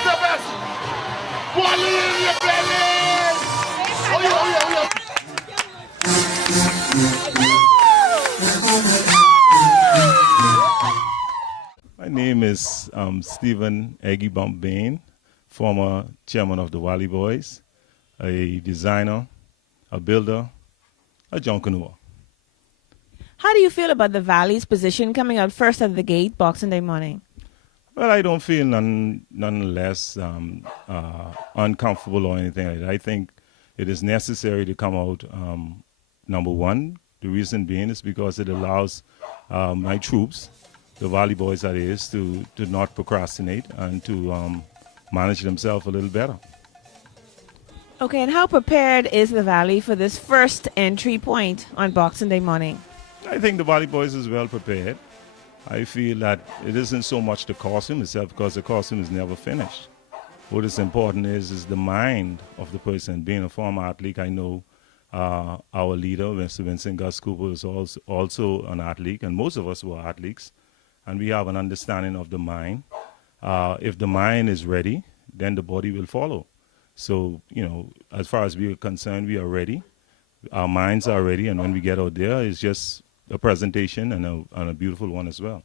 Who's the best? Wally in your belly! Oh yeah, oh yeah, oh yeah. My name is Stephen Eggy Bain, former chairman of the Wally Boys, a designer, a builder, a junkanoo. How do you feel about the Valley's position coming out first at the gate Boxing Day morning? Well, I don't feel none less uncomfortable or anything like that. I think it is necessary to come out, number one. The reason being is because it allows my troops, the Valley Boys that is, to not procrastinate and to manage themselves a little better. Okay, and how prepared is the Valley for this first entry point on Boxing Day morning? I think the Valley Boys is well prepared. I feel that it isn't so much the costume itself, because the costume is never finished. What is important is the mind of the person. Being a former athlete, I know our leader, Mr. Vincent Gus Cooper, is also an athlete, and most of us were athletes, and we have an understanding of the mind. If the mind is ready, then the body will follow. So, you know, as far as we are concerned, we are ready. Our minds are ready, and when we get out there, it's just a presentation and a beautiful one as well.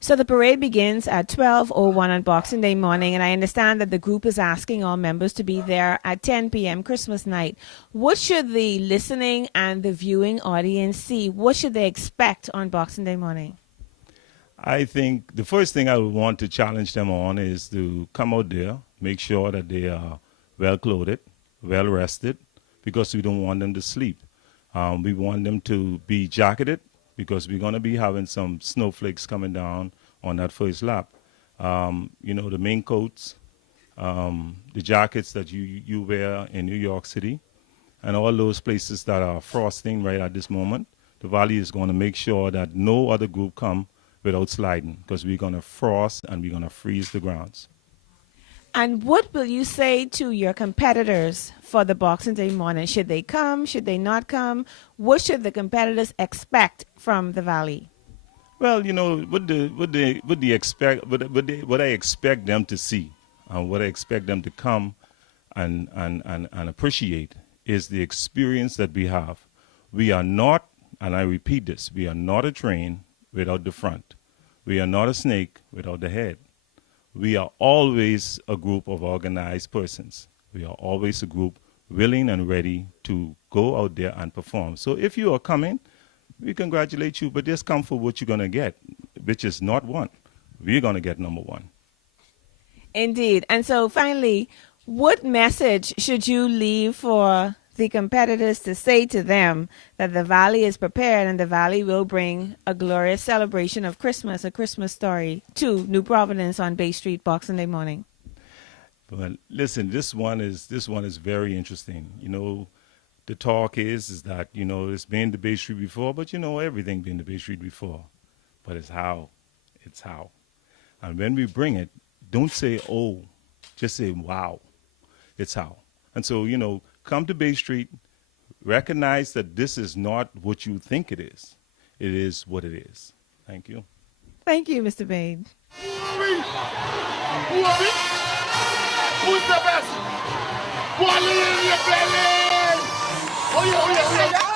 So the parade begins at 12:01 on Boxing Day morning, and I understand that the group is asking all members to be there at 10 p.m. Christmas night. What should the listening and the viewing audience see? What should they expect on Boxing Day morning? I think the first thing I would want to challenge them on is to come out there, make sure that they are well clothed, well rested, because we don't want them to sleep. We want them to be jacketed, because we're going to be having some snowflakes coming down on that first lap. You know, the main coats, the jackets that you wear in New York City, and all those places that are frosting right at this moment, the Valley is going to make sure that no other group come without sliding, because we're going to frost and we're going to freeze the grounds. And what will you say to your competitors for the Boxing Day morning? Should they come? Should they not come? What should the competitors expect from the Valley? Well, you know, what I expect them to see, and what I expect them to come and appreciate is the experience that we have. We are not, and I repeat this, we are not a train without the front. We are not a snake without the head. We are always a group of organized persons. We are always a group willing and ready to go out there and perform. So if you are coming, we congratulate you, but just come for what you're going to get, which is not one. We're going to get number one. Indeed. And so finally, what message should you leave for the competitors to say to them that the Valley is prepared and the Valley will bring a glorious celebration of Christmas, a Christmas story to New Providence on Bay Street Boxing Day morning? Well, listen, this one is very interesting. You know, the talk is that, you know, it's been the Bay Street before, but you know, everything been the Bay Street before. But it's how. And when we bring it, don't say, oh, just say, wow. It's how. And so, you know, come to Bay Street, recognize that this is not what you think it is. It is what it is. Thank you. Thank you, Mr. Bain. Who's the best? Wally in your belly! Oh yeah, oh yeah, oh yeah.